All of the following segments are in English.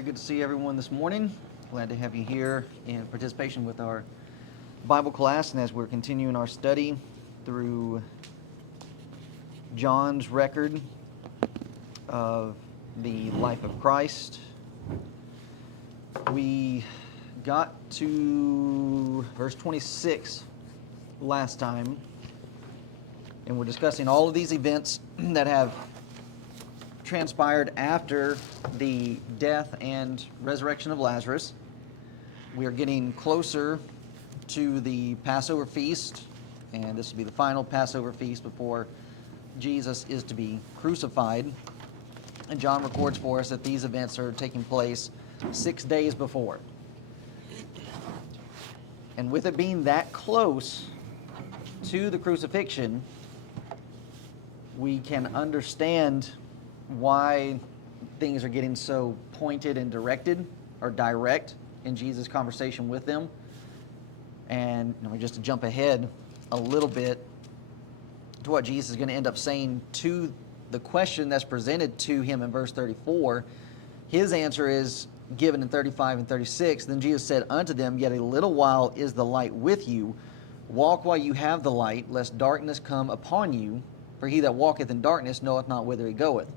Very good to see everyone this morning. Glad to have you here in participation with our Bible class, and as we're continuing our study through John's record of the life of Christ. We got to verse 26 last time, and we're discussing all of these events that have transpired after the death and resurrection of Lazarus. We are getting closer to the Passover feast, and this will be the final Passover feast before Jesus is to be crucified. And John records for us that these events are taking place 6 days before. And with it being that close to the crucifixion, we can understand why things are getting so pointed and directed, or direct, in Jesus' conversation with them. And just to jump ahead a little bit to what Jesus is going to end up saying to the question that's presented to him in verse 34, his answer is given in 35 and 36. Then Jesus said unto them, Yet a little while is the light with you. Walk while you have the light, lest darkness come upon you. For he that walketh in darkness knoweth not whither he goeth.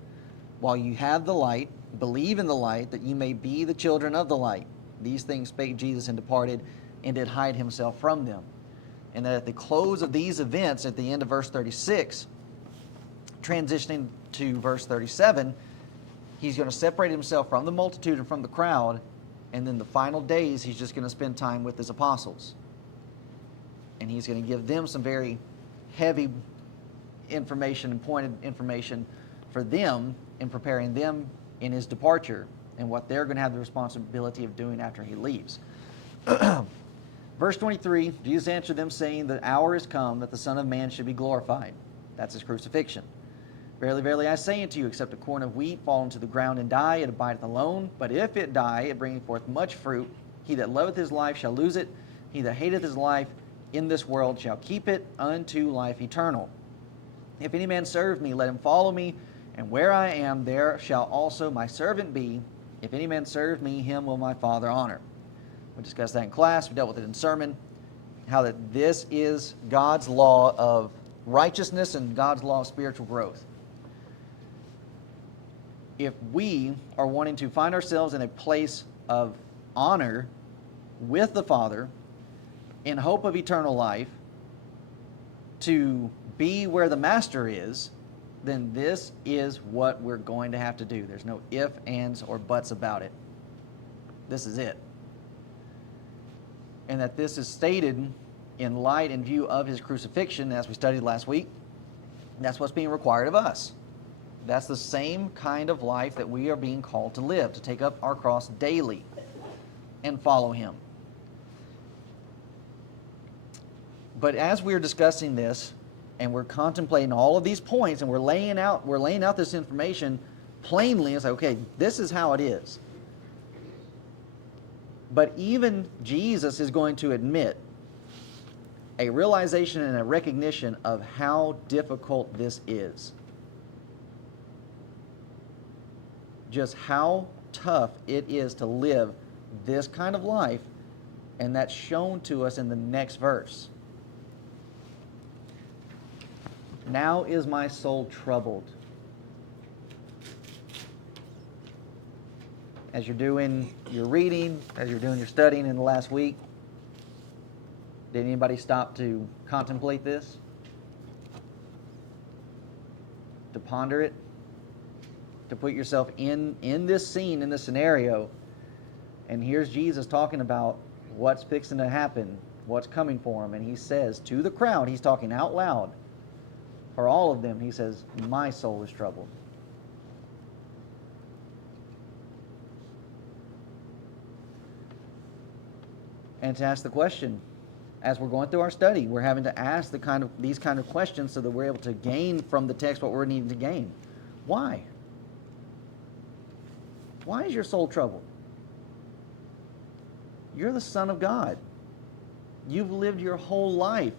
While you have the light, believe in the light, that you may be the children of the light. These things spake Jesus, and departed, and did hide himself from them. And that at the close of these events, at the end of verse 36, transitioning to verse 37, he's going to separate himself from the multitude and from the crowd, and then the final days he's just going to spend time with his apostles. And he's going to give them some very heavy information and pointed information for them in preparing them in his departure and what they're going to have the responsibility of doing after he leaves. Verse 23, Jesus answered them, saying, The hour is come that the Son of Man should be glorified. That's his crucifixion. Verily, verily, I say unto you, except a corn of wheat fall into the ground and die, it abideth alone. But if it die, it bringeth forth much fruit. He that loveth his life shall lose it. He that hateth his life in this world shall keep it unto life eternal. If any man serve me, let him follow me. And where I am, there shall also my servant be. If any man serve me, him will my Father honor. We discussed that in class. We dealt with it in sermon. How that this is God's law of righteousness and God's law of spiritual growth. If we are wanting to find ourselves in a place of honor with the Father, in hope of eternal life, to be where the Master is, then this is what we're going to have to do. There's no ifs, ands, or buts about it. This is it. And that this is stated in light and view of his crucifixion, as we studied last week. That's what's being required of us. That's the same kind of life that we are being called to live, to take up our cross daily and follow him. But as we're discussing this, and we're contemplating all of these points, and we're laying out this information plainly, it's like, okay, this is how it is. But even Jesus is going to admit a realization and a recognition of how difficult this is. Just how tough it is to live this kind of life, and that's shown to us in the next verse. Now is my soul troubled. As you're doing your reading, as you're doing your studying in the last week, did anybody stop to contemplate this? To ponder it? To put yourself in this scene, in this scenario, and here's Jesus talking about what's fixing to happen, what's coming for him, and he says to the crowd, he's talking out loud, for all of them, he says, my soul is troubled. And to ask the question, as we're going through our study, we're having to ask these kind of questions so that we're able to gain from the text what we're needing to gain. Why? Why is your soul troubled? You're the Son of God. You've lived your whole life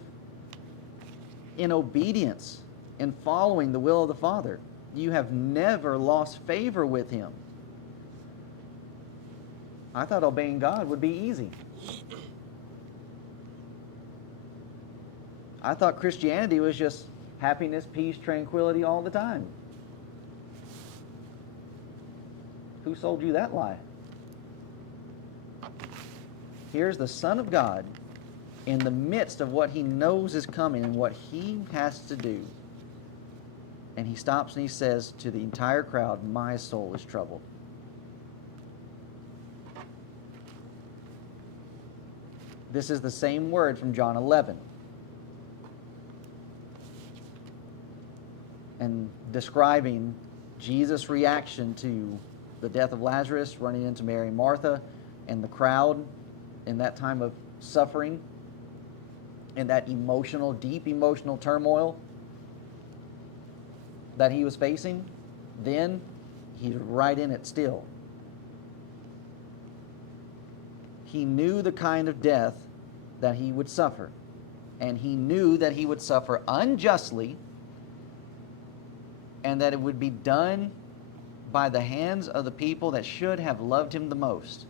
in obedience, in following the will of the Father. You have never lost favor with him. I thought obeying God would be easy. I thought Christianity was just happiness, peace, tranquility all the time. Who sold you that lie? Here's the Son of God in the midst of what he knows is coming and what he has to do. And he stops and he says to the entire crowd, my soul is troubled. This is the same word from John 11. And describing Jesus' reaction to the death of Lazarus, running into Mary and Martha, and the crowd in that time of suffering, and that emotional, deep emotional turmoil that he was facing. Then he's right in it still. He knew the kind of death that he would suffer, and he knew that he would suffer unjustly, and that it would be done by the hands of the people that should have loved him the most.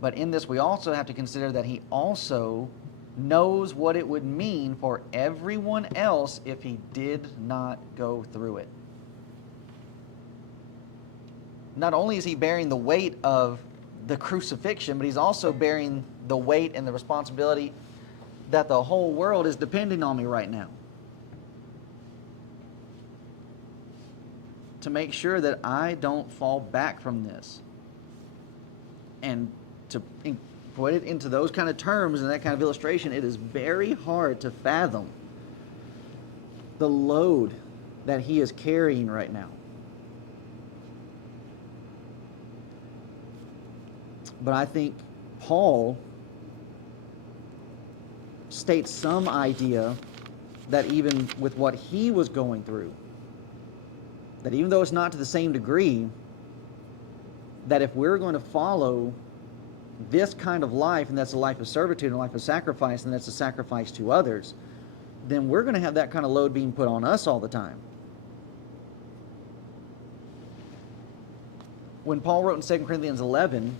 But in this, we also have to consider that he also knows what it would mean for everyone else if he did not go through it. Not only is he bearing the weight of the crucifixion, but he's also bearing the weight and the responsibility that the whole world is depending on me right now, to make sure that I don't fall back from this. And to put it into those kind of terms and that kind of illustration, it is very hard to fathom the load that he is carrying right now. But I think Paul states some idea that even with what he was going through, that even though it's not to the same degree, that if we're going to follow this kind of life, and that's a life of servitude and a life of sacrifice, and that's a sacrifice to others, then we're going to have that kind of load being put on us all the time. When Paul wrote in 2 Corinthians 11,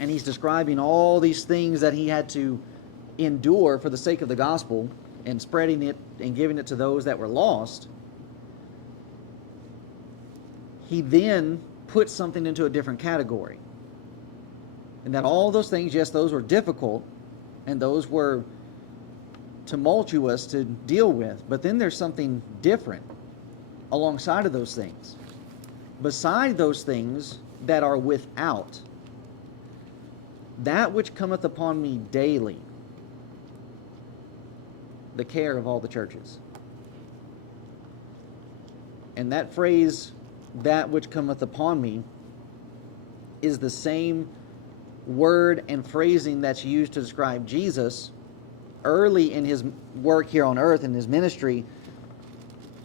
and he's describing all these things that he had to endure for the sake of the gospel and spreading it and giving it to those that were lost, he then put something into a different category. And that all those things, yes, those were difficult and those were tumultuous to deal with, but then there's something different alongside of those things. Beside those things that are without, that which cometh upon me daily, the care of all the churches. And that phrase, that which cometh upon me, is the same word and phrasing that's used to describe Jesus early in his work here on earth, in his ministry,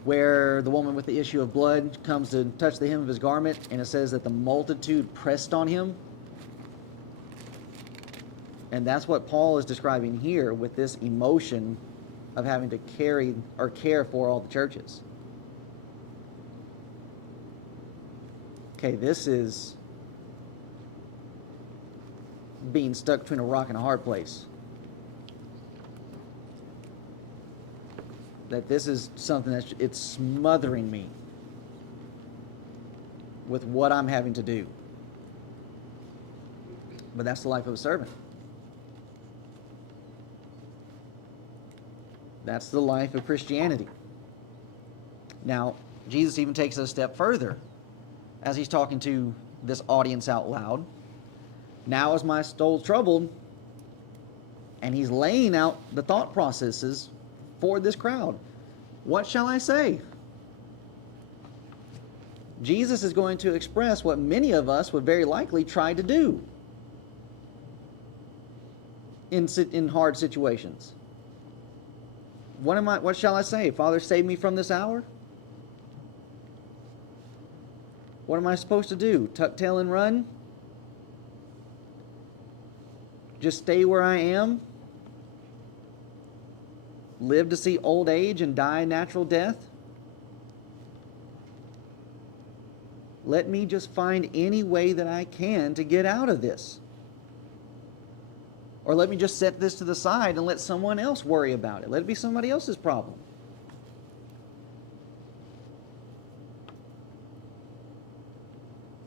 where the woman with the issue of blood comes to touch the hem of his garment, and it says that the multitude pressed on him. And that's what Paul is describing here with this emotion of having to carry or care for all the churches. Okay, this is being stuck between a rock and a hard place. That this is something that's it's smothering me with what I'm having to do. But that's the life of a servant. That's the life of Christianity. Now, Jesus even takes it a step further as he's talking to this audience out loud. Now is my soul troubled, and he's laying out the thought processes for this crowd. What shall I say? Jesus is going to express what many of us would very likely try to do in hard situations. What shall I say? Father, save me from this hour? What am I supposed to do? Tuck tail and run? Just stay where I am? Live to see old age and die a natural death? Let me just find any way that I can to get out of this. Or let me just set this to the side and let someone else worry about it. Let it be somebody else's problem.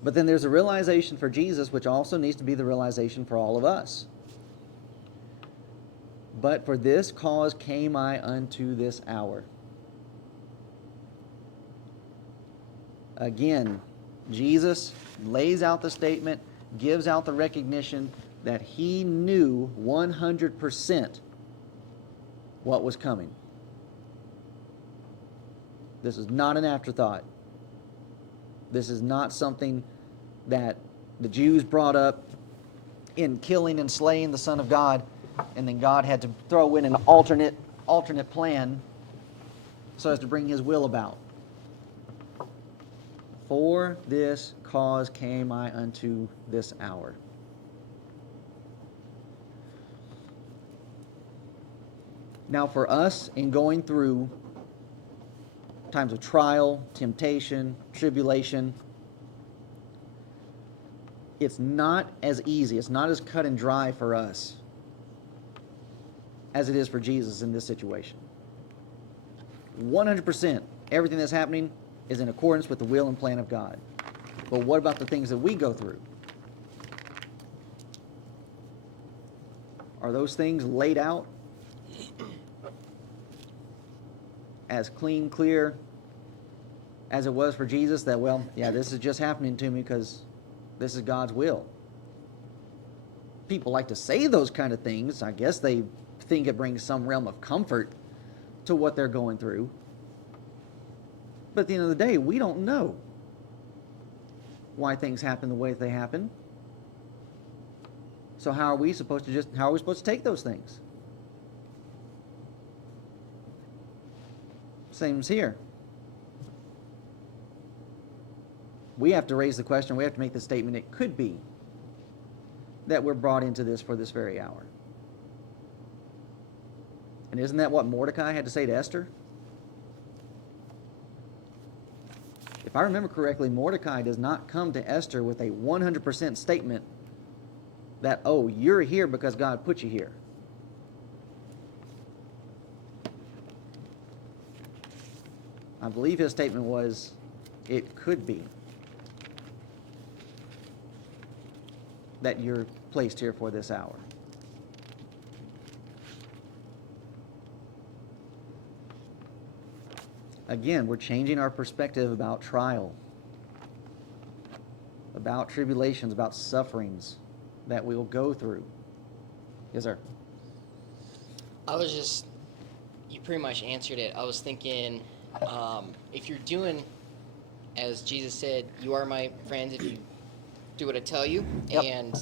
But then there's a realization for Jesus, which also needs to be the realization for all of us. But for this cause came I unto this hour. Again, Jesus lays out the statement, gives out the recognition that he knew 100% what was coming. This is not an afterthought. This is not something that the Jews brought up in killing and slaying the Son of God, and then God had to throw in an alternate plan so as to bring his will about. For this cause came I unto this hour. Now for us, in going through times of trial, temptation, tribulation, it's not as easy, it's not as cut and dry for us as it is for Jesus in this situation. 100%, everything that's happening is in accordance with the will and plan of God. But what about the things that we go through? Are those things laid out as clean, clear as it was for Jesus, that, well, yeah, this is just happening to me because this is God's will? People like to say those kind of things. I guess they think it brings some realm of comfort to what they're going through. But at the end of the day, we don't know why things happen the way they happen. So how are we supposed to take those things? Same as here. We have to raise the question, we have to make the statement, it could be that we're brought into this for this very hour. And isn't that what Mordecai had to say to Esther? If I remember correctly, Mordecai does not come to Esther with a 100% statement that, oh, you're here because God put you here. I believe his statement was, it could be that you're placed here for this hour. Again, we're changing our perspective about trial, about tribulations, about sufferings that we'll go through. Yes, sir. You pretty much answered it. I was thinking, if you're doing, as Jesus said, you are my friends if you do what I tell you. Yep. And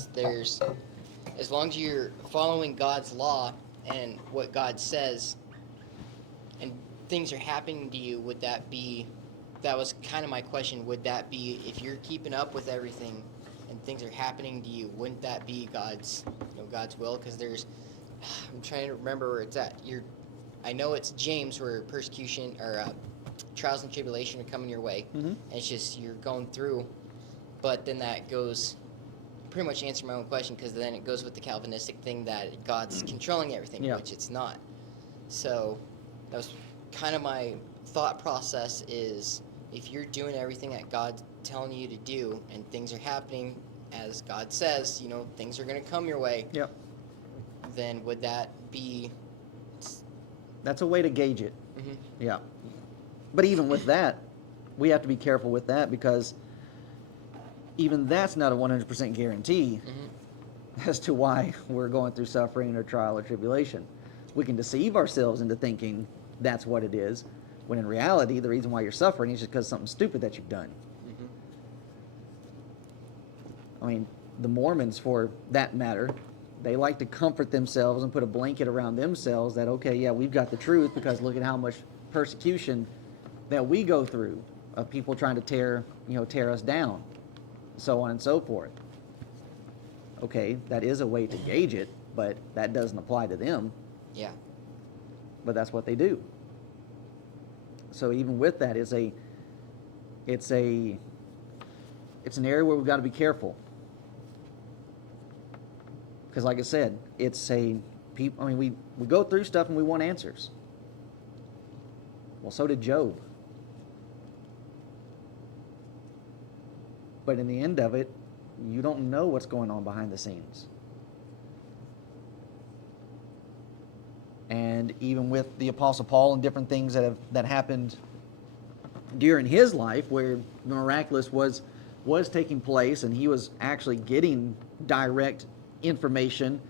as long as you're following God's law and what God says, and things are happening to you, that was kind of my question, would that be, if you're keeping up with everything and things are happening to you, wouldn't that be God's will? Because I'm trying to remember where it's at. I know it's James where persecution or trials and tribulation are coming your way. Mm-hmm. And it's just you're going through, but then that goes, pretty much answer my own question, because then it goes with the Calvinistic thing that God's controlling everything, Yeah. which it's not. So that was kind of my thought process, is if you're doing everything that God's telling you to do and things are happening as God says, things are going to come your way. Yep. Then would that be... That's a way to gauge it. Mm-hmm. Yeah. But even with that, we have to be careful with that, because even that's not a 100% guarantee as to why we're going through suffering or trial or tribulation. We can deceive ourselves into thinking that's what it is, when in reality, the reason why you're suffering is just because of something stupid that you've done. I mean, the Mormons, for that matter, they like to comfort themselves and put a blanket around themselves that, okay, yeah, we've got the truth because look at how much persecution that we go through of people trying to tear us down, so on and so forth. Okay, that is a way to gauge it, but that doesn't apply to them. Yeah. But that's what they do. So even with that, it's a it's an area where we've got to be careful. Because like I said, we go through stuff and we want answers. Well, so did Job. But in the end of it, you don't know what's going on behind the scenes. And even with the Apostle Paul and different things that happened during his life, where the miraculous was taking place, and he was actually getting direct information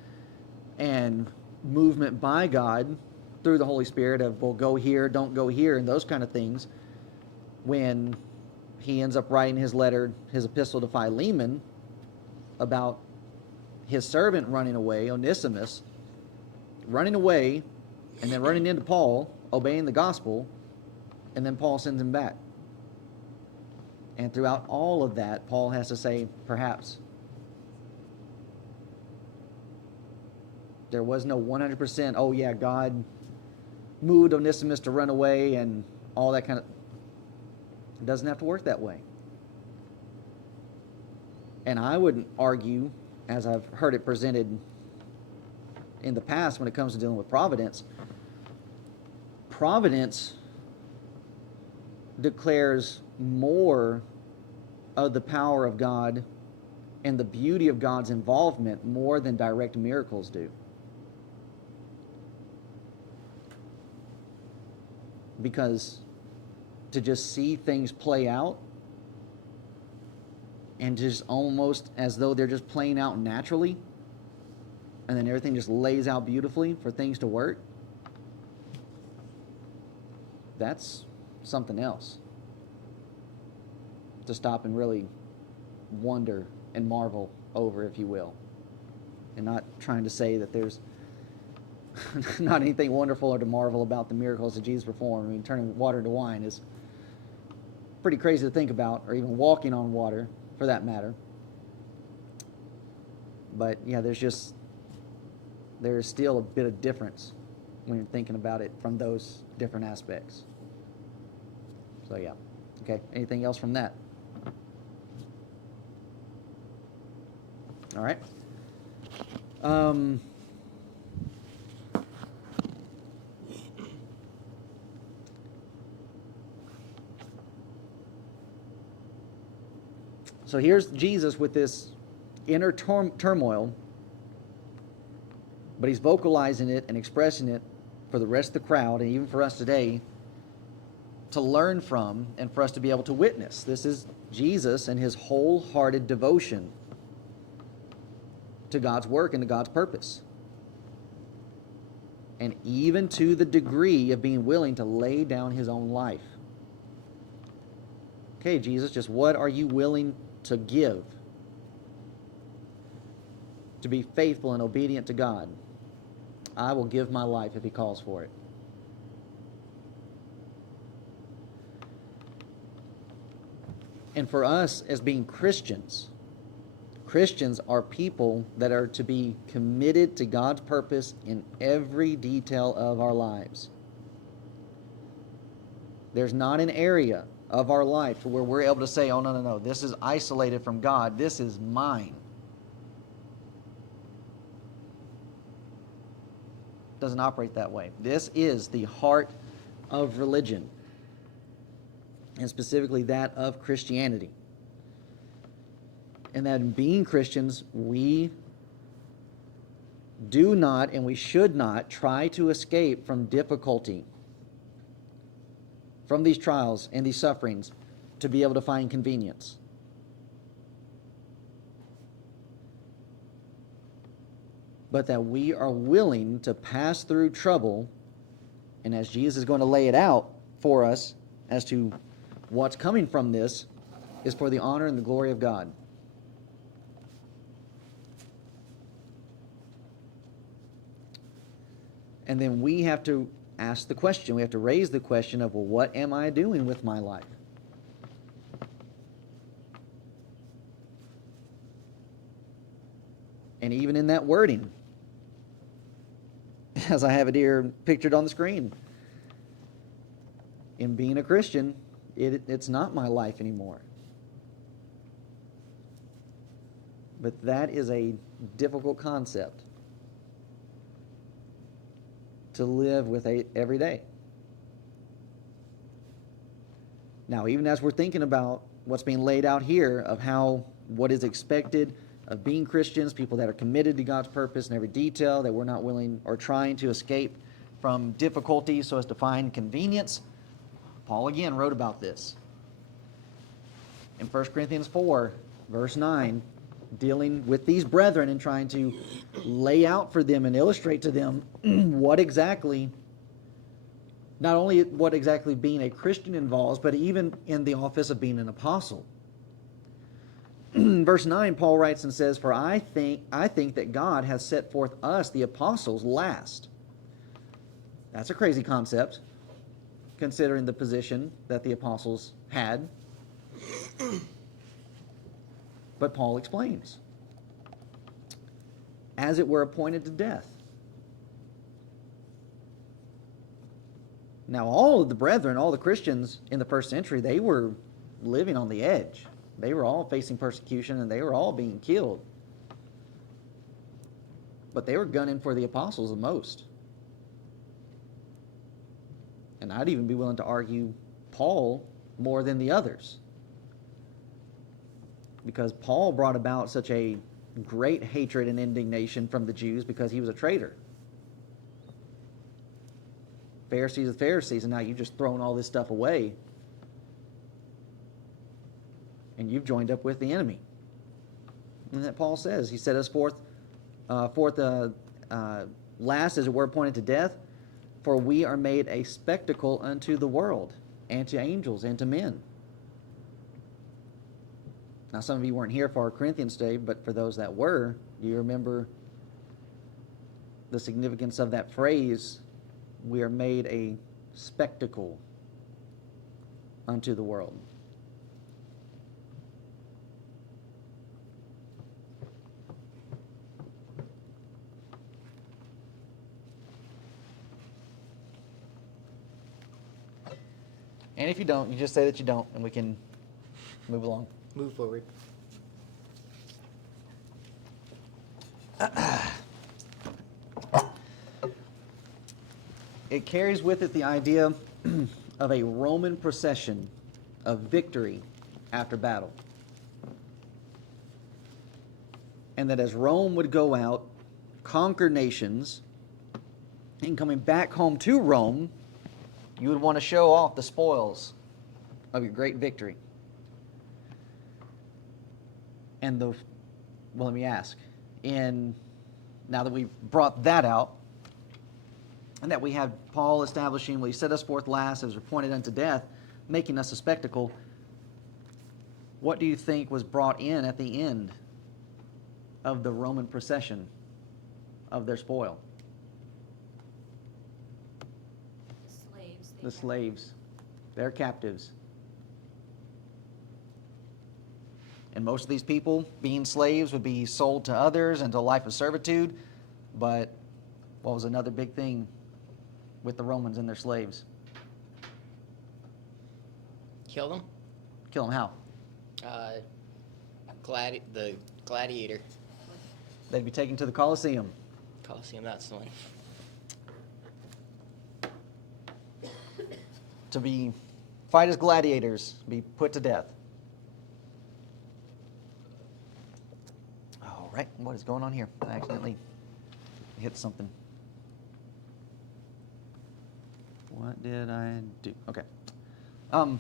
and movement by God through the Holy Spirit of, well, go here, don't go here, and those kind of things. When he ends up writing his epistle to Philemon about his servant running away, Onesimus, running away, and then running into Paul, obeying the gospel, and then Paul sends him back. And throughout all of that, Paul has to say, perhaps. There was no 100%, oh yeah, God moved Onesimus to run away and all that kind of... It doesn't have to work that way. And I would argue, as I've heard it presented in the past when it comes to dealing with providence declares more of the power of God and the beauty of God's involvement more than direct miracles do. Because to just see things play out and just almost as though they're just playing out naturally, and then everything just lays out beautifully for things to work, that's something else to stop and really wonder and marvel over, if you will. And not trying to say that there's not anything wonderful or to marvel about the miracles that Jesus performed. I mean, turning water to wine is pretty crazy to think about, or even walking on water, for that matter. But yeah, there's still a bit of difference when you're thinking about it from those different aspects. So yeah. Okay, anything else from that? All right. So here's Jesus with this inner turmoil, but he's vocalizing it and expressing it for the rest of the crowd, and even for us today, to learn from and for us to be able to witness. This is Jesus and his wholehearted devotion to God's work and to God's purpose. And even to the degree of being willing to lay down his own life. Okay, Jesus, just what are you willing to give to be faithful and obedient to God? I will give my life if he calls for it. And for us as being Christians, Christians are people that are to be committed to God's purpose in every detail of our lives. There's not an area of our life where we're able to say, oh, no, this is isolated from God. This is mine. It doesn't operate that way. This is the heart of religion, and specifically that of Christianity. And that in being Christians, we do not and we should not try to escape from difficulty, from these trials and these sufferings, to be able to find convenience. But that we are willing to pass through trouble, and as Jesus is going to lay it out for us as to what's coming from this, is for the honor and the glory of God. And then we have to ask the question, we have to raise the question of, well, what am I doing with my life? And even in that wording, as I have it here pictured on the screen, in being a Christian, it's not my life anymore. But that is a difficult concept to live with every day. Now, even as we're thinking about what's being laid out here of what is expected of being Christians, people that are committed to God's purpose in every detail, that we're not willing or trying to escape from difficulties so as to find convenience, Paul again wrote about this. In 1 Corinthians 4, verse 9, dealing with these brethren and trying to lay out for them and illustrate to them not only what exactly being a Christian involves, but even in the office of being an apostle. Verse 9, Paul writes and says, "For I think that God has set forth us, the apostles, last." That's a crazy concept, considering the position that the apostles had. But Paul explains, as it were appointed to death. Now, all of the brethren, all the Christians in the first century, they were living on the edge. They were all facing persecution, and they were all being killed. But they were gunning for the apostles the most. And I'd even be willing to argue Paul more than the others, because Paul brought about such a great hatred and indignation from the Jews because he was a traitor. Pharisees of Pharisees, and now you've just thrown all this stuff away and you've joined up with the enemy. And that Paul says, he set us forth last, as it were, appointed to death, for we are made a spectacle unto the world, and to angels, and to men. Now, some of you weren't here for our Corinthians day, but for those that were, do you remember the significance of that phrase, we are made a spectacle unto the world? And if you don't, you just say that you don't, and we can move along. Move forward. It carries with it the idea of a Roman procession of victory after battle. And that as Rome would go out, conquer nations, and coming back home to Rome, you would want to show off the spoils of your great victory. And let me ask, now that we've brought that out, and that we have Paul establishing, he set us forth last, as appointed unto death, making us a spectacle, what do you think was brought in at the end of the Roman procession of their spoil? The slaves, their captives. And most of these people, being slaves, would be sold to others into a life of servitude. But what was another big thing with the Romans and their slaves? Kill them? Kill them how? The gladiator. They'd be taken to the Colosseum. Colosseum, that's the one. To fight as gladiators, be put to death. All right, what is going on here? I accidentally hit something. What did I do? Okay. And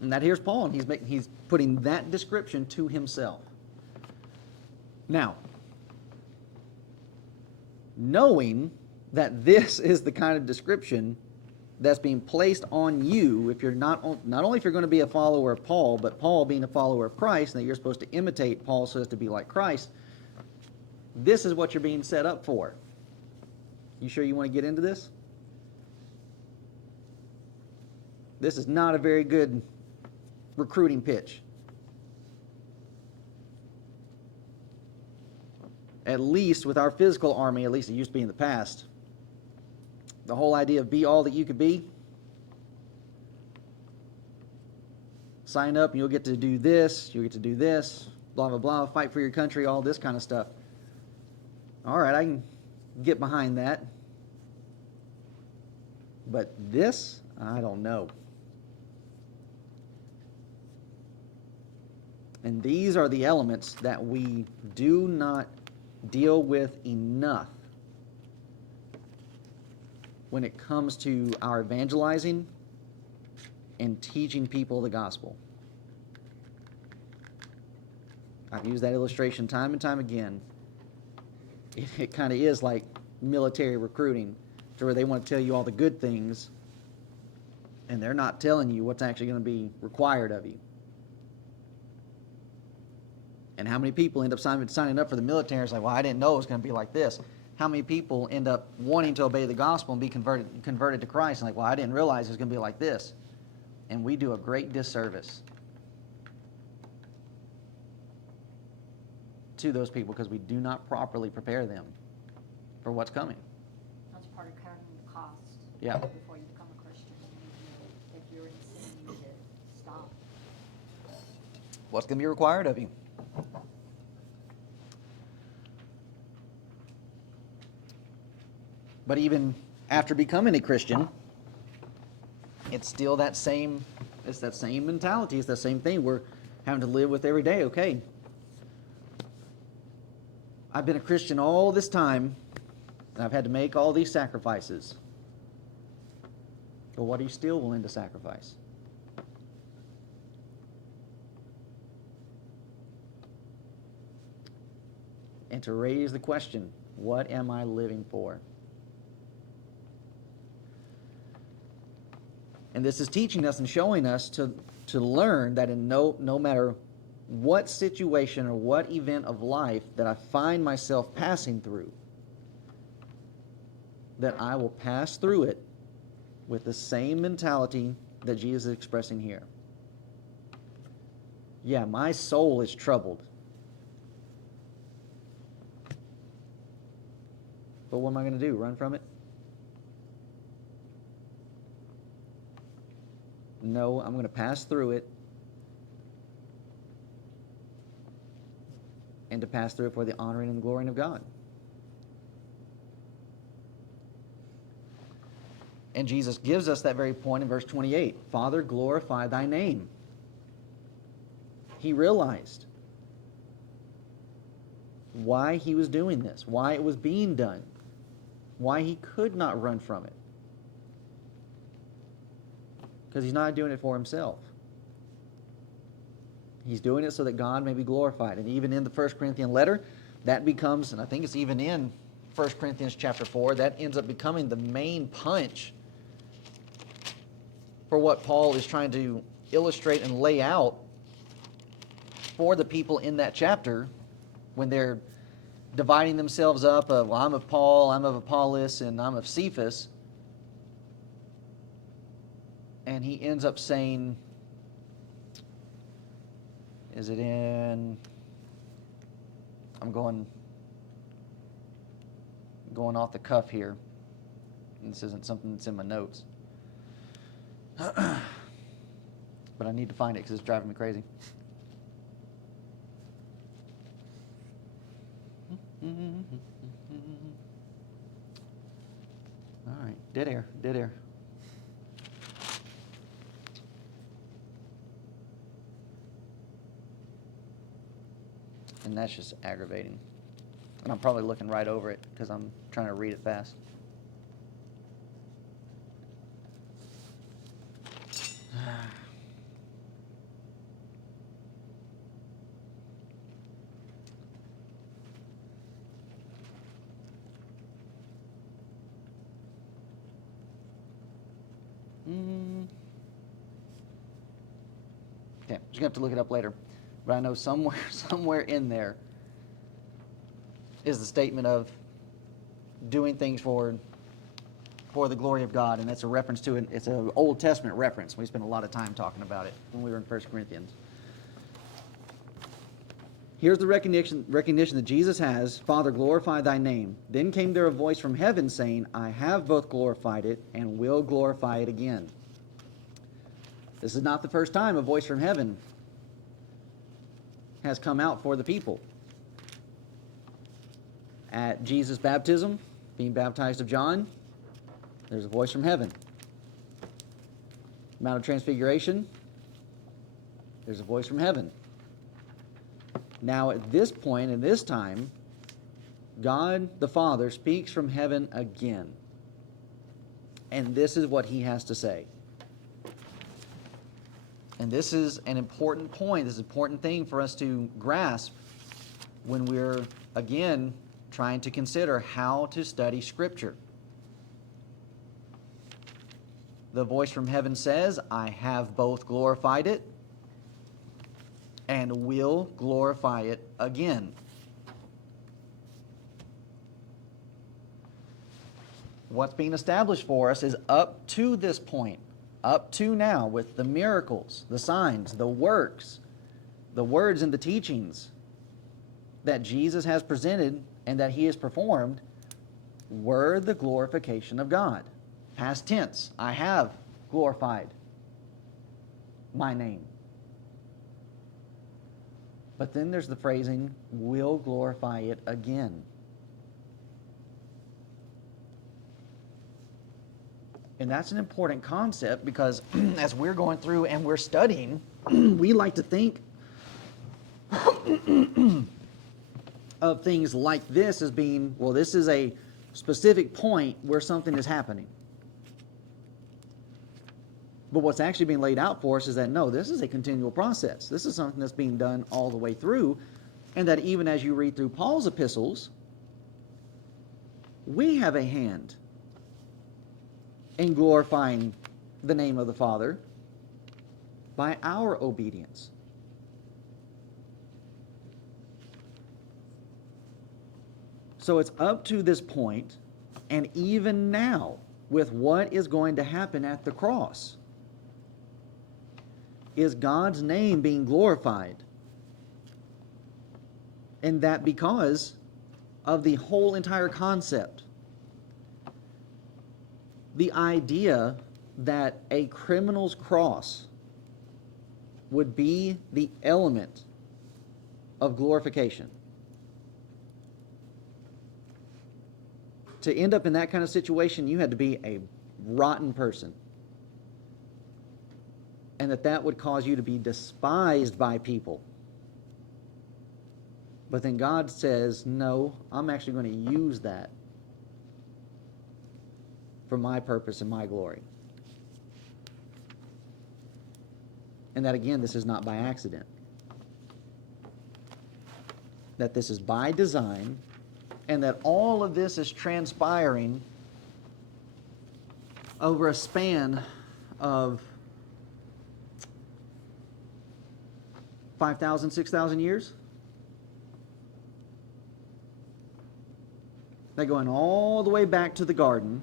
that here's Paul, and he's putting that description to himself. Now, knowing that this is the kind of description that's being placed on you, if you're not only if you're going to be a follower of Paul, but Paul being a follower of Christ, and that you're supposed to imitate Paul so as to be like Christ, this is what you're being set up for. You sure you want to get into this? This is not a very good recruiting pitch. At least with our physical army, at least it used to be in the past, the whole idea of be all that you could be. Sign up and you'll get to do this, you'll get to do this, blah, blah, blah, fight for your country, all this kind of stuff. All right, I can get behind that. But this, I don't know. And these are the elements that we do not deal with enough when it comes to our evangelizing and teaching people the gospel. I've used that illustration time and time again. It kind of is like military recruiting, to where they want to tell you all the good things, and they're not telling you what's actually going to be required of you. And how many people end up signing up for the military? It's like, well, I didn't know it was going to be like this. How many people end up wanting to obey the gospel and be converted to Christ? And like, well, I didn't realize it was going to be like this. And we do a great disservice to those people because we do not properly prepare them for what's coming. That's part of covering the cost. Yeah. Before you become a Christian, if you're in sin, you need to stop. What's going to be required of you? But even after becoming a Christian, it's still that same mentality. It's that same thing we're having to live with every day. Okay, I've been a Christian all this time, and I've had to make all these sacrifices. But what are you still willing to sacrifice? And to raise the question, what am I living for? And this is teaching us and showing us to learn that in no matter what situation or what event of life that I find myself passing through, that I will pass through it with the same mentality that Jesus is expressing here. Yeah, my soul is troubled. But what am I going to do? Run from it? No, I'm going to pass through it. And to pass through it for the honoring and the glorying of God. And Jesus gives us that very point in verse 28. Father, glorify thy name. He realized why he was doing this, why it was being done, why he could not run from it. Because he's not doing it for himself. He's doing it so that God may be glorified. And even in the 1 Corinthians letter, that becomes, and I think it's even in 1 Corinthians chapter 4, that ends up becoming the main punch for what Paul is trying to illustrate and lay out for the people in that chapter when they're dividing themselves up of, well, I'm of Paul, I'm of Apollos, and I'm of Cephas. And he ends up saying, is it in, I'm going off the cuff here. And this isn't something that's in my notes. But I need to find it because it's driving me crazy. All right, dead air. And that's just aggravating. And I'm probably looking right over it because I'm trying to read it fast. Okay, just gonna have to look it up later. But I know somewhere in there is the statement of doing things for the glory of God, and that's a reference to it. It's an Old Testament reference. We spent a lot of time talking about it when we were in 1 Corinthians. Here's the recognition that Jesus has, Father, glorify thy name. Then came there a voice from heaven saying, I have both glorified it and will glorify it again. This is not the first time a voice from heaven has come out for the people. At Jesus' baptism, being baptized of John, there's a voice from heaven. Mount of Transfiguration, there's a voice from heaven. Now at this point, in this time, God the Father speaks from heaven again. And this is what he has to say. And this is an important point. This is an important thing for us to grasp when we're, again, trying to consider how to study Scripture. The voice from heaven says, I have both glorified it and will glorify it again. What's being established for us is up to this point, up to now, with the miracles, the signs, the works, the words and the teachings that Jesus has presented and that he has performed, were the glorification of God. Past tense, I have glorified my name. But then there's the phrasing, will glorify it again. And that's an important concept because as we're going through and we're studying, we like to think of things like this as being, well, this is a specific point where something is happening. But what's actually being laid out for us is that, no, this is a continual process. This is something that's being done all the way through, and that even as you read through Paul's epistles, we have a hand in glorifying the name of the Father by our obedience. So it's up to this point, and even now, with what is going to happen at the cross, is God's name being glorified. And that because of the whole entire concept. The idea that a criminal's cross would be the element of glorification. To end up in that kind of situation, you had to be a rotten person. And that would cause you to be despised by people. But then God says, no, I'm actually going to use that for my purpose and my glory. And that, again, this is not by accident. That this is by design, and that all of this is transpiring over a span of 5,000, 6,000 years. They're going all the way back to the garden,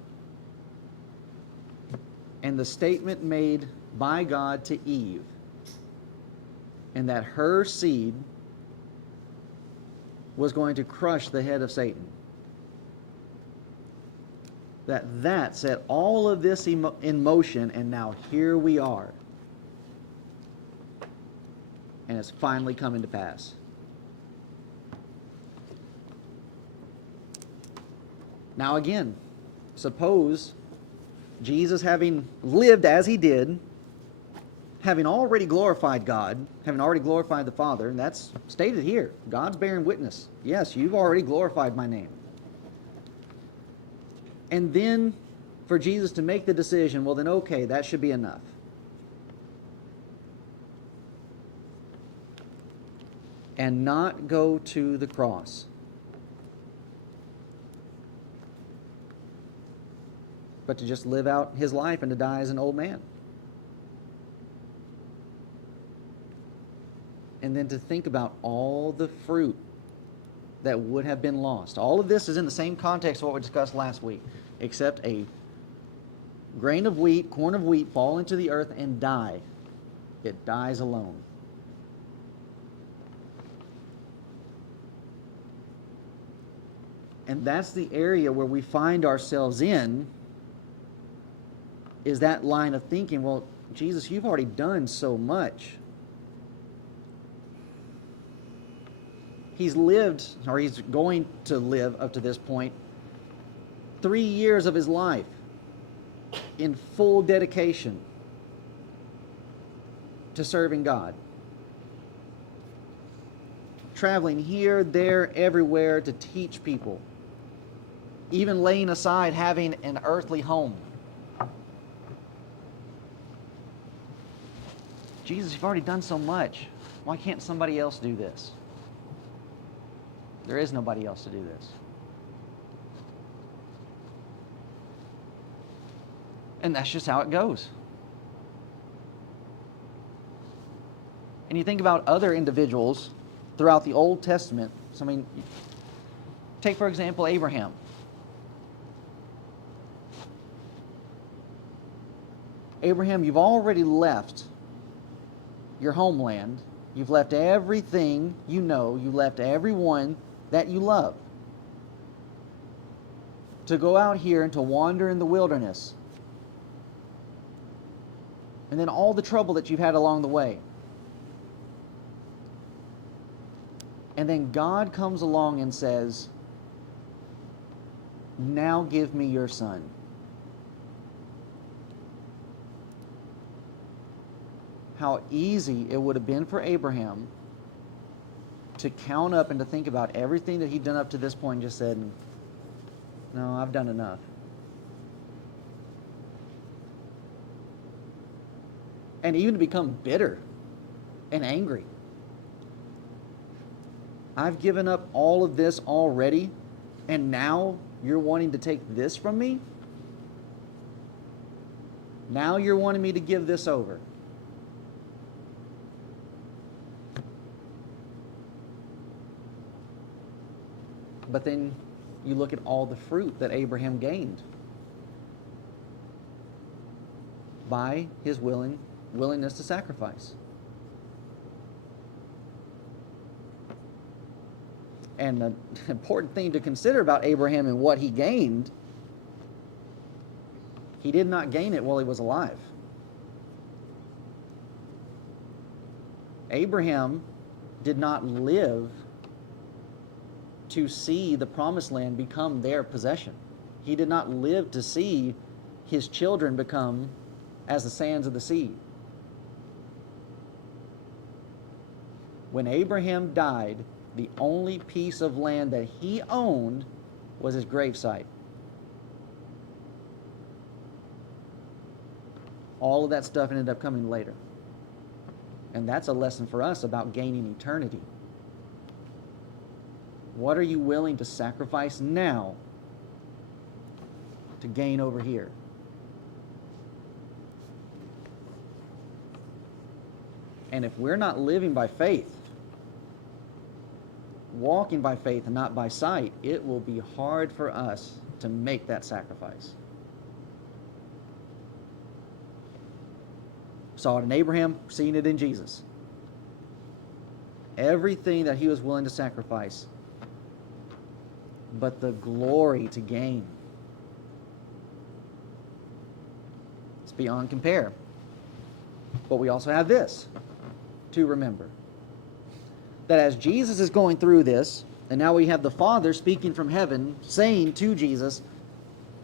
and the statement made by God to Eve, and that her seed was going to crush the head of Satan. That set all of this in motion, and now here we are. And it's finally coming to pass. Now again, suppose Jesus, having lived as he did, having already glorified God, having already glorified the Father, and that's stated here. God's bearing witness. Yes, you've already glorified my name. And then for Jesus to make the decision, well then okay, that should be enough. And not go to the cross. But to just live out his life and to die as an old man. And then to think about all the fruit that would have been lost. All of this is in the same context of what we discussed last week, except a grain of wheat, corn of wheat fall into the earth and die. It dies alone. And that's the area where we find ourselves in, is that line of thinking, well, Jesus, you've already done so much. He's lived, or he's going to live up to this point, 3 years of his life in full dedication to serving God. Traveling here, there, everywhere to teach people. Even laying aside having an earthly home. Jesus, you've already done so much. Why can't somebody else do this? There is nobody else to do this. And that's just how it goes. And you think about other individuals throughout the Old Testament. So, I mean, take, for example, Abraham. Abraham, you've already left your homeland. You've left everything you know. You left everyone that you love to go out here and to wander in the wilderness. And then all the trouble that you've had along the way. And then God comes along and says, now give me your son. How easy it would have been for Abraham to count up and to think about everything that he'd done up to this point and just said, no, I've done enough. And even to become bitter and angry. I've given up all of this already, and now you're wanting to take this from me? Now you're wanting me to give this over. But then you look at all the fruit that Abraham gained by his willingness to sacrifice. And the important thing to consider about Abraham and what he gained, he did not gain it while he was alive. Abraham did not live to see the promised land become their possession. He did not live to see his children become as the sands of the sea. When Abraham died, the only piece of land that he owned was his gravesite. All of that stuff ended up coming later. And that's a lesson for us about gaining eternity. What are you willing to sacrifice now to gain over here? And if we're not living by faith, walking by faith and not by sight, it will be hard for us to make that sacrifice. Saw it in Abraham, seeing it in Jesus. Everything that he was willing to sacrifice, but the glory to gain, it's beyond compare. But we also have this to remember, that as Jesus is going through this, and now we have the Father speaking from heaven, saying to Jesus,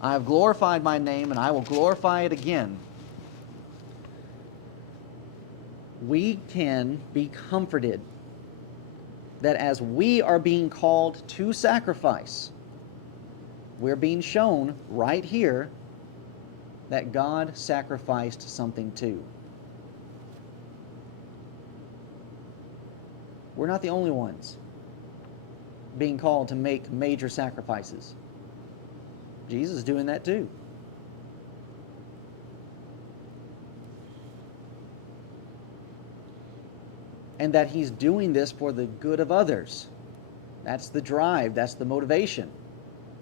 I have glorified my name and I will glorify it again. We can be comforted that as we are being called to sacrifice, we're being shown right here that God sacrificed something too. We're not the only ones being called to make major sacrifices. Jesus is doing that too. And that he's doing this for the good of others. That's the drive, that's the motivation.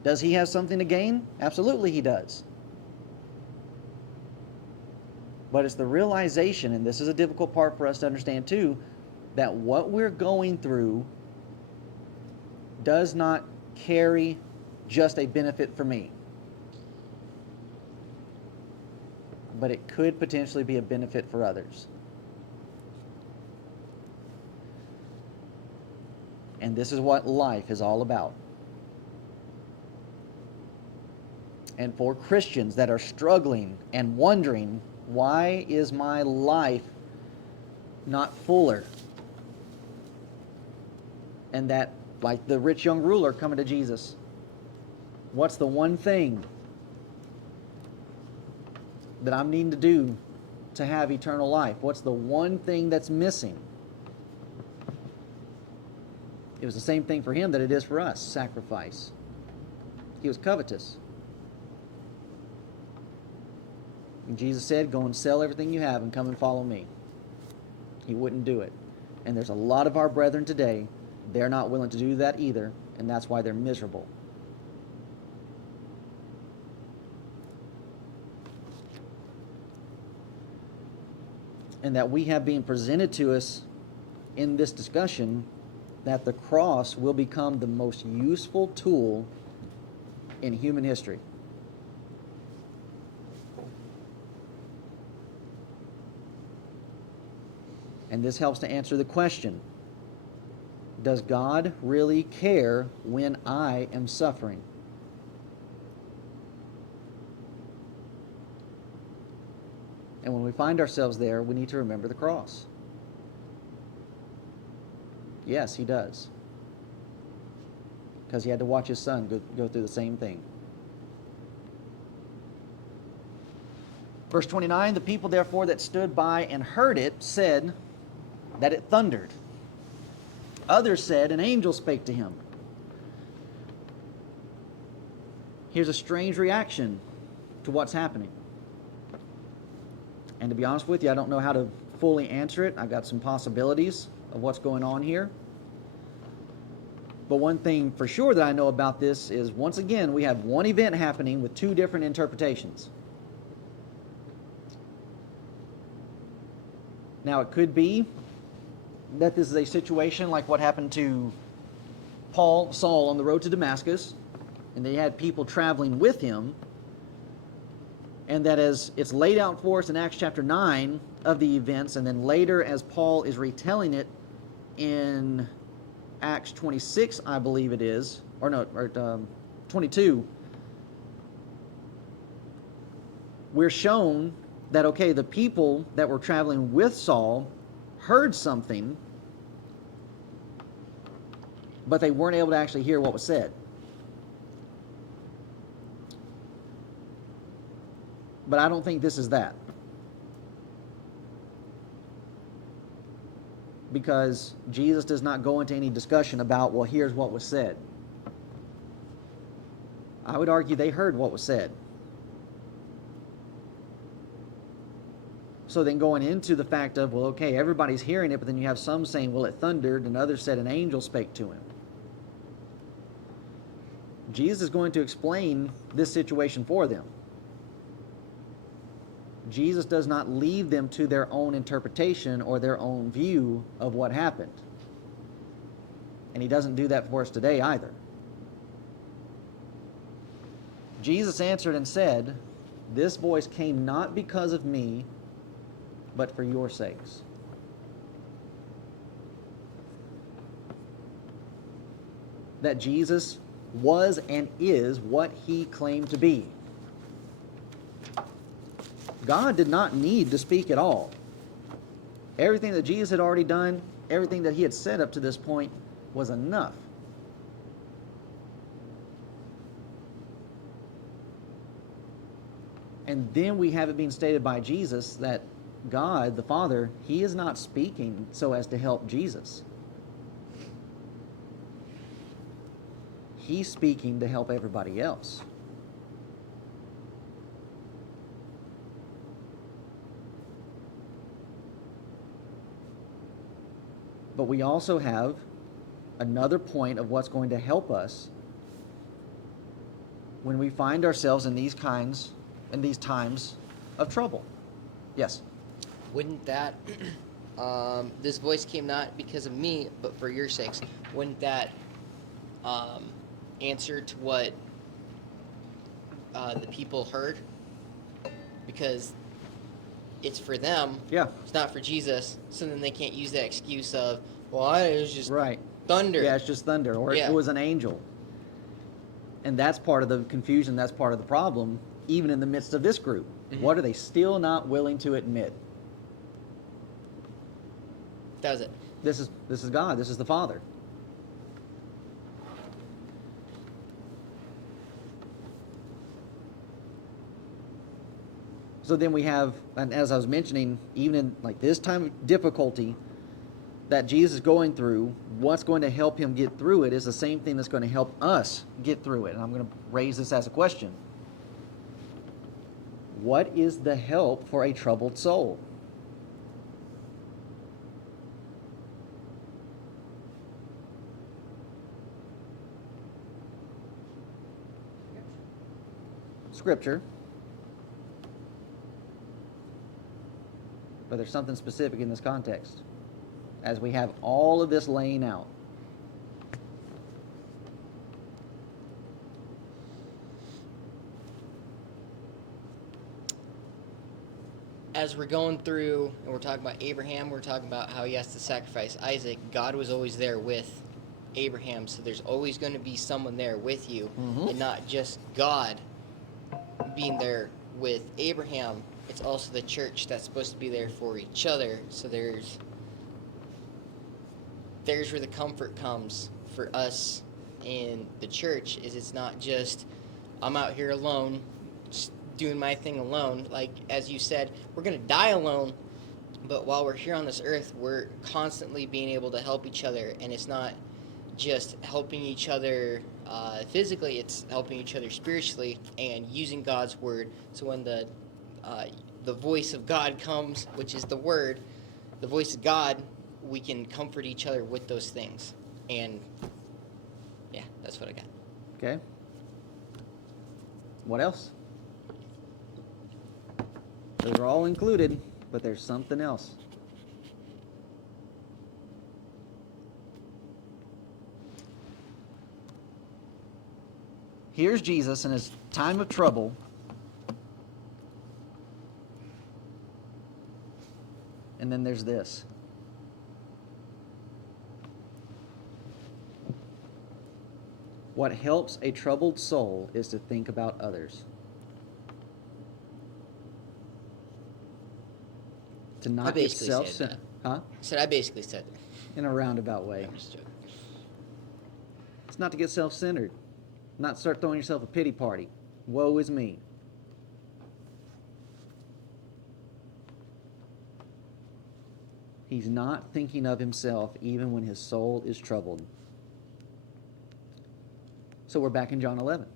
Does he have something to gain? Absolutely he does. But it's the realization, and this is a difficult part for us to understand too, that what we're going through does not carry just a benefit for me. But it could potentially be a benefit for others. And this is what life is all about. And for Christians that are struggling and wondering, why is my life not fuller? And that, like the rich young ruler coming to Jesus, what's the one thing that I'm needing to do to have eternal life? What's the one thing that's missing? It was the same thing for him that it is for us, sacrifice. He was covetous. And Jesus said, go and sell everything you have and come and follow me. He wouldn't do it. And there's a lot of our brethren today, they're not willing to do that either, and that's why they're miserable. And that we have been presented to us in this discussion that the cross will become the most useful tool in human history. And this helps to answer the question, does God really care when I am suffering? And when we find ourselves there, we need to remember the cross. Yes, he does. Because he had to watch his son go through the same thing. Verse 29, the people therefore that stood by and heard it said that it thundered. Others said, an angel spake to him. Here's a strange reaction to what's happening. And to be honest with you, I don't know how to fully answer it. I've got some possibilities of what's going on here. But one thing for sure that I know about this is, once again, we have one event happening with two different interpretations. Now, it could be that this is a situation like what happened to Saul on the road to Damascus, and they had people traveling with him, and that as it's laid out for us in Acts chapter 9 of the events, and then later as Paul is retelling it in Acts 26, I believe it is, or 22, we're shown that, okay, the people that were traveling with Saul heard something, but they weren't able to actually hear what was said. But I don't think this is that. Because Jesus does not go into any discussion about, well, here's what was said. I would argue they heard what was said. So then going into the fact of, well, okay, everybody's hearing it, but then you have some saying, well, it thundered, and others said an angel spake to him. Jesus is going to explain this situation for them. Jesus does not leave them to their own interpretation or their own view of what happened. And he doesn't do that for us today either. Jesus answered and said, this voice came not because of me, but for your sakes. That Jesus was and is what he claimed to be. God did not need to speak at all. Everything that Jesus had already done, everything that he had said up to this point was enough. And then we have it being stated by Jesus that God, the Father, he is not speaking so as to help Jesus. He's speaking to help everybody else. But we also have another point of what's going to help us when we find ourselves in these times of trouble. Yes? Wouldn't that, this voice came not because of me, but for your sakes, wouldn't that answer to what the people heard? Because it's for them. Yeah. It's not for Jesus. So then they can't use that excuse of, well, I was just Right. Thunder. Yeah, it's just thunder, or Yeah. it was an angel. And that's part of the confusion, that's part of the problem, even in the midst of this group. Mhm. What are they still not willing to admit? That was it. This is God, this is the Father. So then we have, and as I was mentioning, even in like this time of difficulty that Jesus is going through, what's going to help him get through it is the same thing that's going to help us get through it. And I'm going to raise this as a question. What is the help for a troubled soul? Scripture. But there's something specific in this context as we have all of this laying out. As we're going through and we're talking about Abraham, we're talking about how he has to sacrifice Isaac. God was always there with Abraham, so there's always going to be someone there with you, and not just God being there with Abraham. It's also the church that's supposed to be there for each other. So there's where the comfort comes for us in the church. Is it's not just I'm out here alone, just doing my thing alone. Like as you said, we're gonna die alone, but while we're here on this earth, we're constantly being able to help each other, and it's not just helping each other physically, it's helping each other spiritually and using God's word. So when the voice of God comes, which is the word, the voice of God, we can comfort each other with those things. And yeah, that's what I got. Okay. What else? Those are all included, but there's something else. Here's Jesus in his time of trouble. And then there's this. What helps a troubled soul is to think about others. To I not get basically said self-centered. Huh? I basically said that. In a roundabout way. I'm just joking. It's not to get self-centered. Not start throwing yourself a pity party. Woe is me. He's not thinking of himself even when his soul is troubled. So we're back in John 11.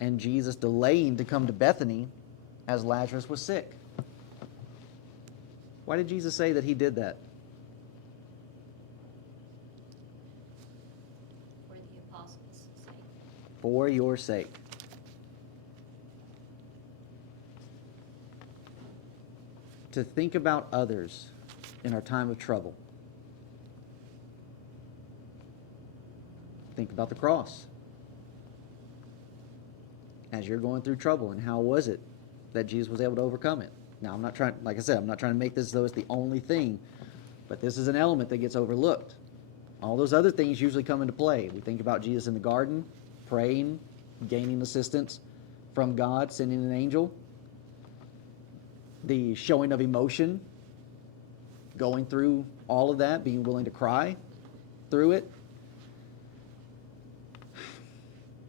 And Jesus delaying to come to Bethany as Lazarus was sick. Why did Jesus say that he did that? For the apostles' sake. For your sake. To think about others in our time of trouble. Think about the cross. As you're going through trouble, and how was it that Jesus was able to overcome it? Now, I'm not trying, like I said, I'm not trying to make this as though it's the only thing, but this is an element that gets overlooked. All those other things usually come into play. We think about Jesus in the garden, praying, gaining assistance from God, sending an angel, the showing of emotion, going through all of that, being willing to cry through it.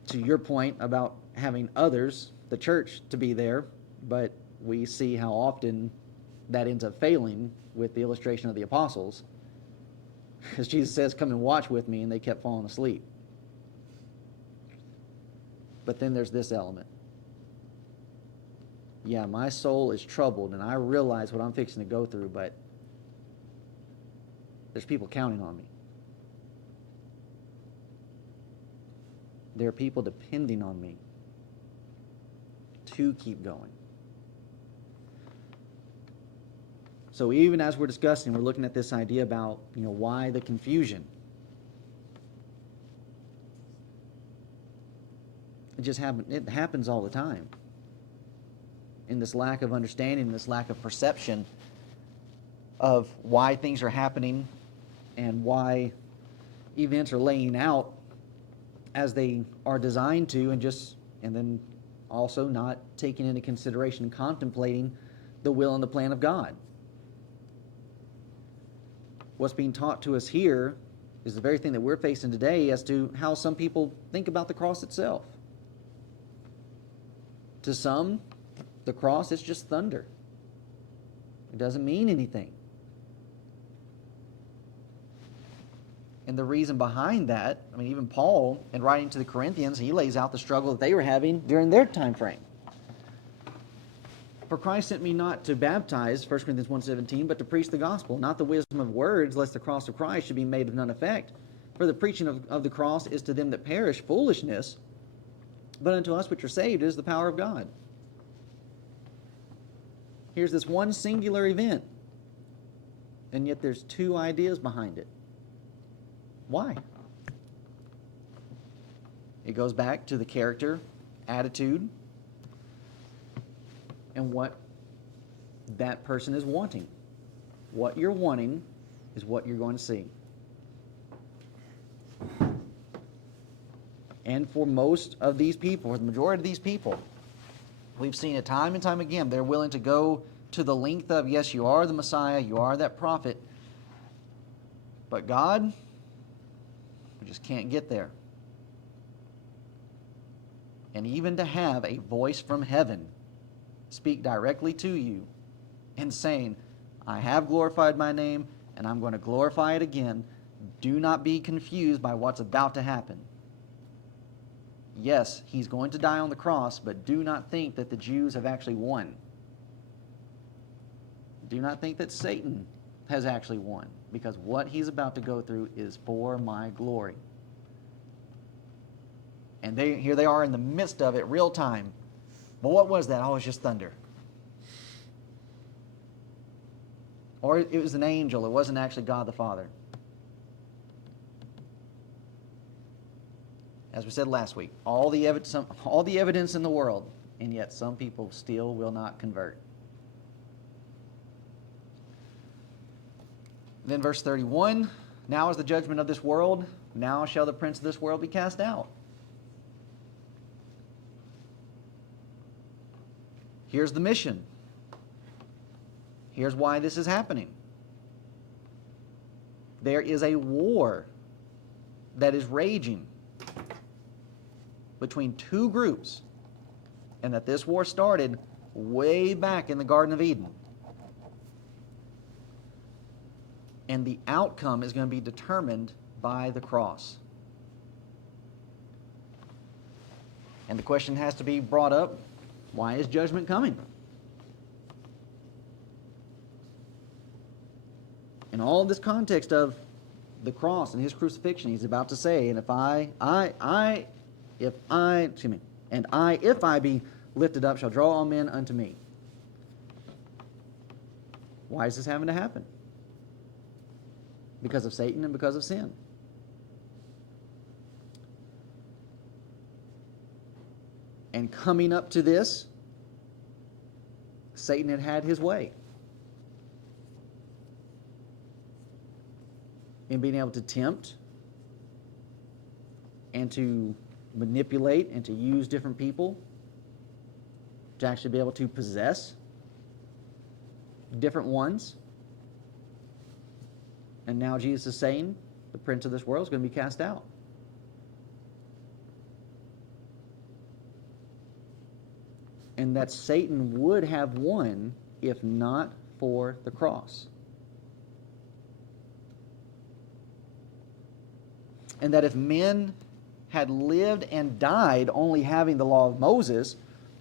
To your point about having others, the church, to be there, but we see how often that ends up failing with the illustration of the apostles. Because Jesus says, come and watch with me, and they kept falling asleep. But then there's this element. Yeah, my soul is troubled, and I realize what I'm fixing to go through, but there's people counting on me. There are people depending on me to keep going. So even as we're discussing, we're looking at this idea about, why the confusion. It happens all the time. In this lack of understanding, this lack of perception of why things are happening and why events are laying out as they are designed to, and then also not taking into consideration and contemplating the will and the plan of God. What's being taught to us here is the very thing that we're facing today as to how some people think about the cross itself. To some, the cross is just thunder. It doesn't mean anything. And the reason behind that, I mean, even Paul, in writing to the Corinthians, he lays out the struggle that they were having during their time frame. For Christ sent me not to baptize, 1 Corinthians 1:17, but to preach the gospel, not the wisdom of words, lest the cross of Christ should be made of none effect. For the preaching of the cross is to them that perish foolishness, but unto us which are saved is the power of God. Here's this one singular event, and yet there's two ideas behind it. Why? It goes back to the character, attitude, and what that person is wanting. What you're wanting is what you're going to see. And for most of these people, or the majority of these people, we've seen it time and time again, they're willing to go to the length of, yes, you are the Messiah, you are that prophet, but God, we just can't get there. And even to have a voice from heaven speak directly to you and saying, I have glorified my name and I'm going to glorify it again. Do not be confused by what's about to happen. Yes, he's going to die on the cross, but do not think that the Jews have actually won. Do not think that Satan has actually won, because what he's about to go through is for my glory. And here they are in the midst of it, real time. But what was that? Oh, it was just thunder. Or it was an angel. It wasn't actually God the Father. As we said last week, all the evidence in the world, and yet some people still will not convert. Then verse 31, now is the judgment of this world, now shall the prince of this world be cast out. Here's the mission. Here's why this is happening. There is a war that is raging between two groups, and that this war started way back in the Garden of Eden. And the outcome is going to be determined by the cross. And the question has to be brought up, why is judgment coming? In all of this context of the cross and his crucifixion, he's about to say, and if I be lifted up, shall draw all men unto me. Why is this having to happen? Because of Satan and because of sin. And coming up to this, Satan had his way in being able to tempt and to manipulate and to use different people to actually be able to possess different ones. And now Jesus is saying the prince of this world is going to be cast out. And that Satan would have won if not for the cross. And that if men had lived and died only having the law of Moses,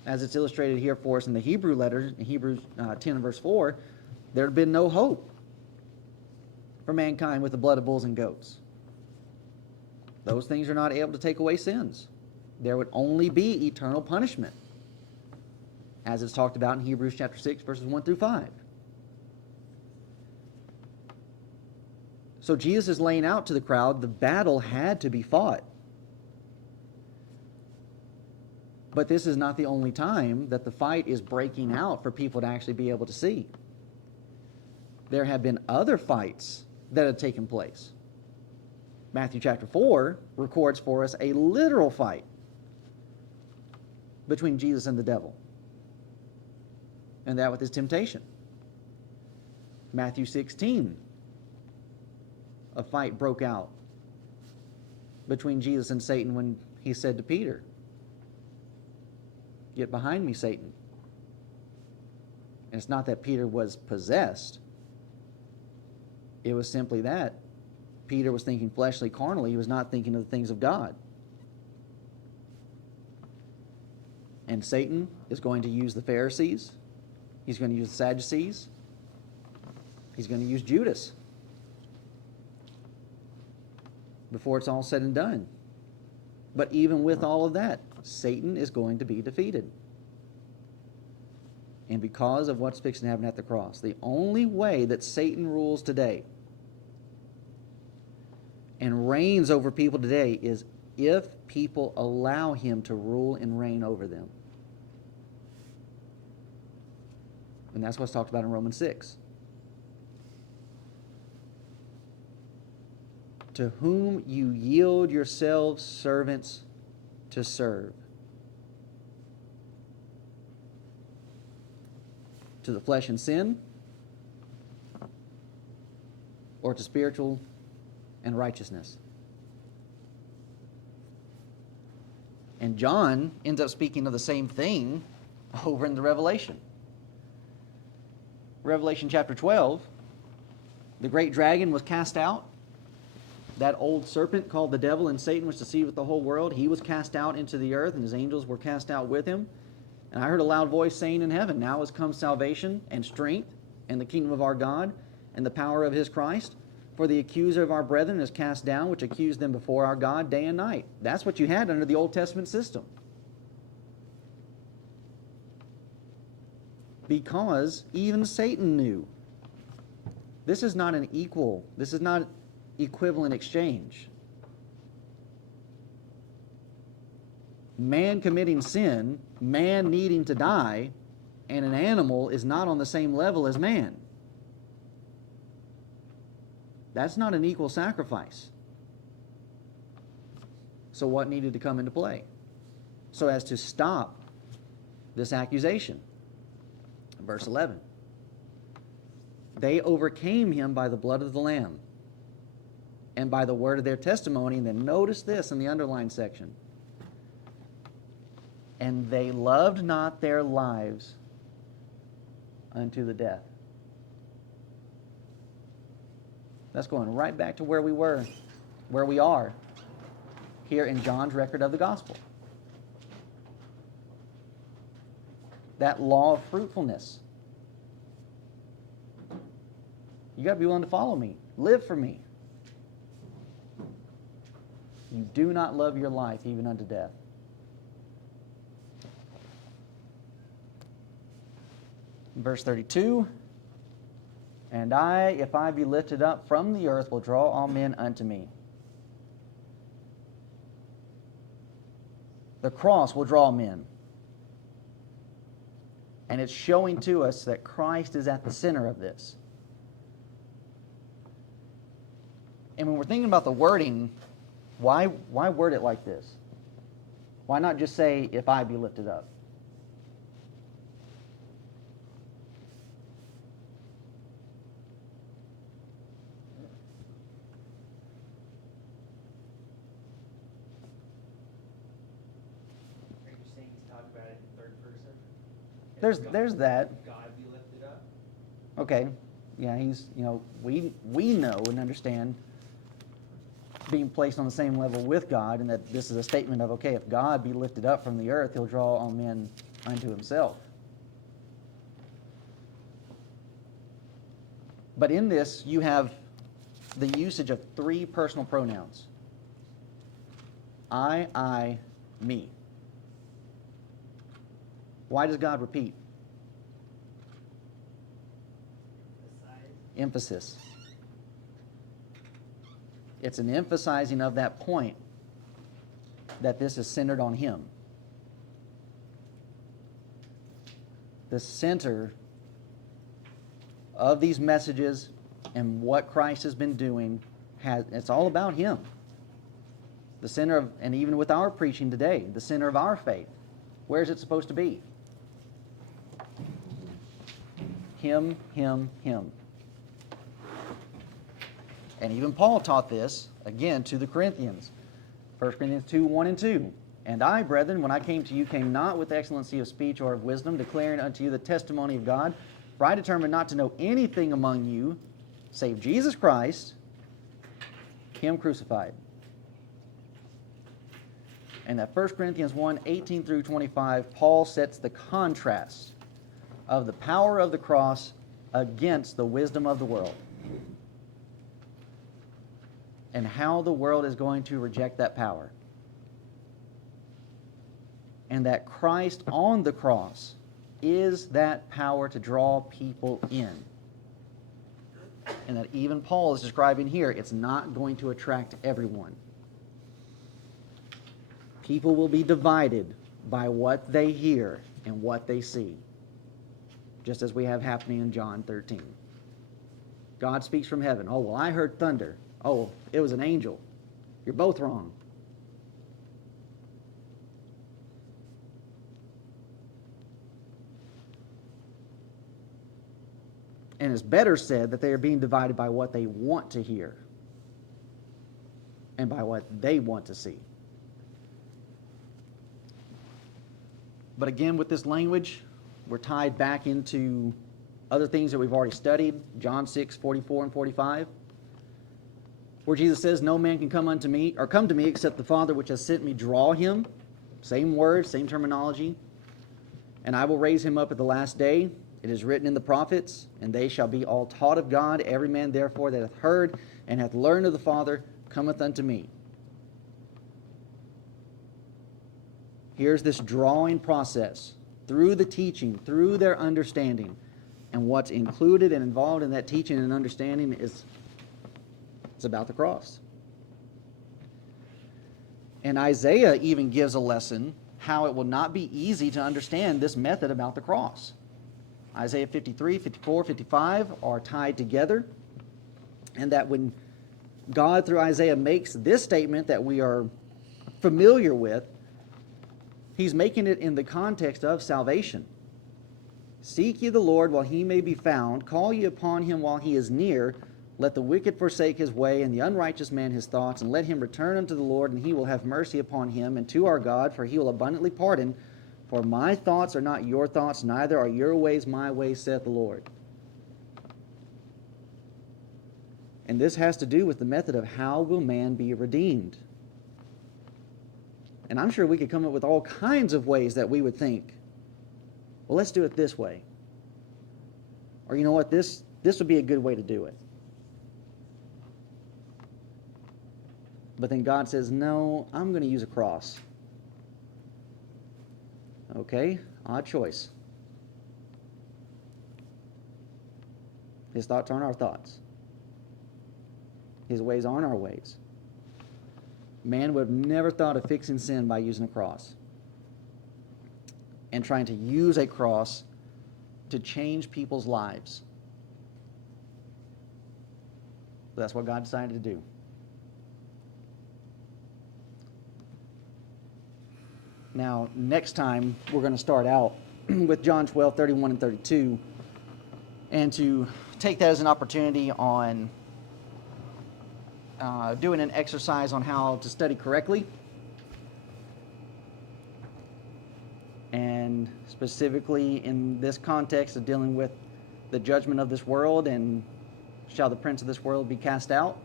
as it's illustrated here for us in the Hebrew letters, in Hebrews 10 and verse 4, there had been no hope for mankind with the blood of bulls and goats. Those things are not able to take away sins. There would only be eternal punishment, as it's talked about in Hebrews chapter 6, verses 1 through 5. So Jesus is laying out to the crowd, the battle had to be fought. But this is not the only time that the fight is breaking out for people to actually be able to see. There have been other fights that had taken place. Matthew chapter 4 records for us a literal fight between Jesus and the devil, and that with his temptation. Matthew 16, a fight broke out between Jesus and Satan when he said to Peter, "Get behind me, Satan." And it's not that Peter was possessed. It was simply that Peter was thinking fleshly, carnally. He was not thinking of the things of God. And Satan is going to use the Pharisees. He's going to use the Sadducees. He's going to use Judas before it's all said and done. But even with all of that, Satan is going to be defeated. And because of what's fixing to happen at the cross, the only way that Satan rules today and reigns over people today is if people allow him to rule and reign over them. And that's what's talked about in Romans 6. To whom you yield yourselves servants to serve. To the flesh and sin, or to spiritual and righteousness. And John ends up speaking of the same thing over in the Revelation. Revelation chapter 12, the great dragon was cast out. That old serpent called the devil and Satan, which deceiveth the whole world, he was cast out into the earth, and his angels were cast out with him. And I heard a loud voice saying in heaven, "Now has come salvation and strength and the kingdom of our God and the power of his Christ. For the accuser of our brethren is cast down, which accused them before our God day and night." That's what you had under the Old Testament system. Because even Satan knew this is not equivalent exchange. Man committing sin, man needing to die, and an animal is not on the same level as man. That's not an equal sacrifice. So what needed to come into play so as to stop this accusation? Verse 11. They overcame him by the blood of the Lamb and by the word of their testimony. And then notice this in the underlined section. And they loved not their lives unto the death. That's going right back to where we are here in John's record of the gospel. That law of fruitfulness. You got to be willing to follow me. Live for me. You do not love your life even unto death. Verse 32. And I, if I be lifted up from the earth, will draw all men unto me. The cross will draw men. And it's showing to us that Christ is at the center of this. And when we're thinking about the wording, why word it like this? Why not just say, if I be lifted up? Are you saying he's talking about it in third person? There's that. God be lifted up? Okay. Yeah, he's, we know and understand being placed on the same level with God, and that this is a statement of, okay, if God be lifted up from the earth, he'll draw all men unto himself. But in this, you have the usage of three personal pronouns. I, me. Why does God repeat? Emphasis. It's an emphasizing of that point that this is centered on him. The center of these messages and what Christ has been doing, it's all about Him. The center of, and even with our preaching today, the center of our faith, where is it supposed to be? Him, Him, Him. And even Paul taught this, again, to the Corinthians. 1 Corinthians 2, 1 and 2. And I, brethren, when I came to you, came not with excellency of speech or of wisdom, declaring unto you the testimony of God. For I determined not to know anything among you, save Jesus Christ, Him crucified. And that 1 Corinthians 1, 18 through 25, Paul sets the contrast of the power of the cross against the wisdom of the world, and how the world is going to reject that power. And that Christ on the cross is that power to draw people in. And that even Paul is describing here, it's not going to attract everyone. People will be divided by what they hear and what they see, just as we have happening in John 13. God speaks from heaven. Oh, well, I heard thunder. Oh, it was an angel. You're both wrong. And it's better said that they are being divided by what they want to hear and by what they want to see. But again, with this language, we're tied back into other things that we've already studied. John 6, 44 and 45. Where Jesus says, no man can come unto me, or come to me, except the Father which has sent me draw him. Same words, same terminology. And I will raise him up at the last day. It is written in the prophets, and they shall be all taught of God. Every man therefore that hath heard and hath learned of the Father cometh unto me. Here's this drawing process through the teaching, through their understanding. And what's included and involved in that teaching and understanding is it's about the cross. And Isaiah even gives a lesson how it will not be easy to understand this method about the cross. Isaiah 53, 54, 55 are tied together. And that when God through Isaiah makes this statement that we are familiar with, He's making it in the context of salvation. Seek ye the Lord while He may be found. Call ye upon Him while He is near. Let the wicked forsake his way, and the unrighteous man his thoughts, and let him return unto the Lord, and He will have mercy upon him, and to our God, for He will abundantly pardon. For my thoughts are not your thoughts, neither are your ways my ways, saith the Lord. And this has to do with the method of how will man be redeemed. And I'm sure we could come up with all kinds of ways that we would think, well, let's do it this way. Or you know what, this would be a good way to do it. But then God says, no, I'm going to use a cross. Okay, odd choice. His thoughts aren't our thoughts. His ways aren't our ways. Man would have never thought of fixing sin by using a cross and trying to use a cross to change people's lives. But that's what God decided to do. Now, next time, we're going to start out with John 12, 31 and 32, and to take that as an opportunity on doing an exercise on how to study correctly, and specifically in this context of dealing with the judgment of this world and shall the prince of this world be cast out,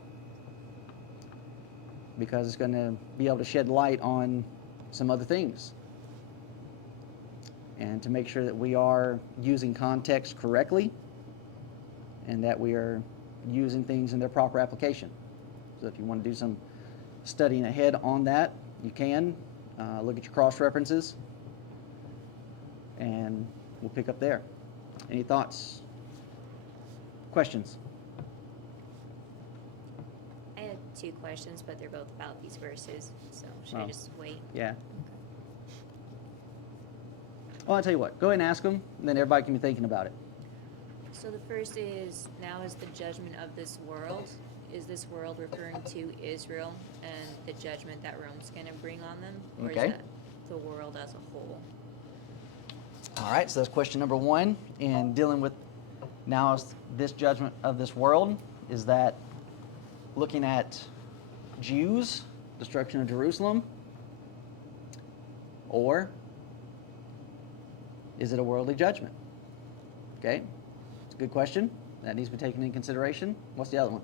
because it's going to be able to shed light on some other things, and to make sure that we are using context correctly and that we are using things in their proper application. So if you want to do some studying ahead on that, you can. Look at your cross references, and we'll pick up there. Any thoughts? Questions? I had two questions, but they're both about these verses, so should I Oh. just wait? Yeah. Well, I'll tell you what. Go ahead and ask them, and then everybody can be thinking about it. So the first is, now is the judgment of this world. Is this world referring to Israel and the judgment that Rome's going to bring on them? Or Okay. is that the world as a whole? All right, so that's question number one. In dealing with now is this judgment of this world, is that looking at Jews, destruction of Jerusalem, or is it a worldly judgment? Okay, it's a good question. That needs to be taken into consideration. What's the other one?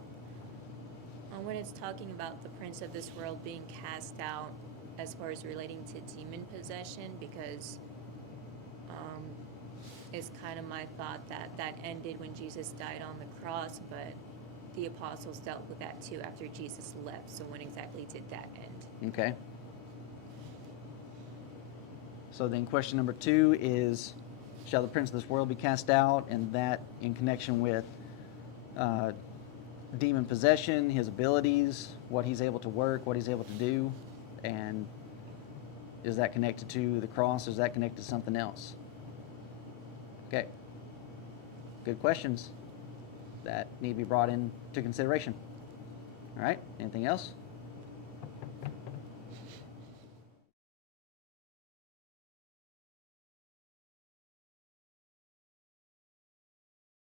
When it's talking about the prince of this world being cast out as far as relating to demon possession, because it's kind of my thought that that ended when Jesus died on the cross, but the apostles dealt with that too after Jesus left. So when exactly did that end? Okay. So then question number two is, shall the prince of this world be cast out? And that in connection with demon possession, his abilities, what he's able to work, what he's able to do, and is that connected to the cross? Is that connected to something else? Okay. Good questions that need to be brought into consideration. All right. Anything else?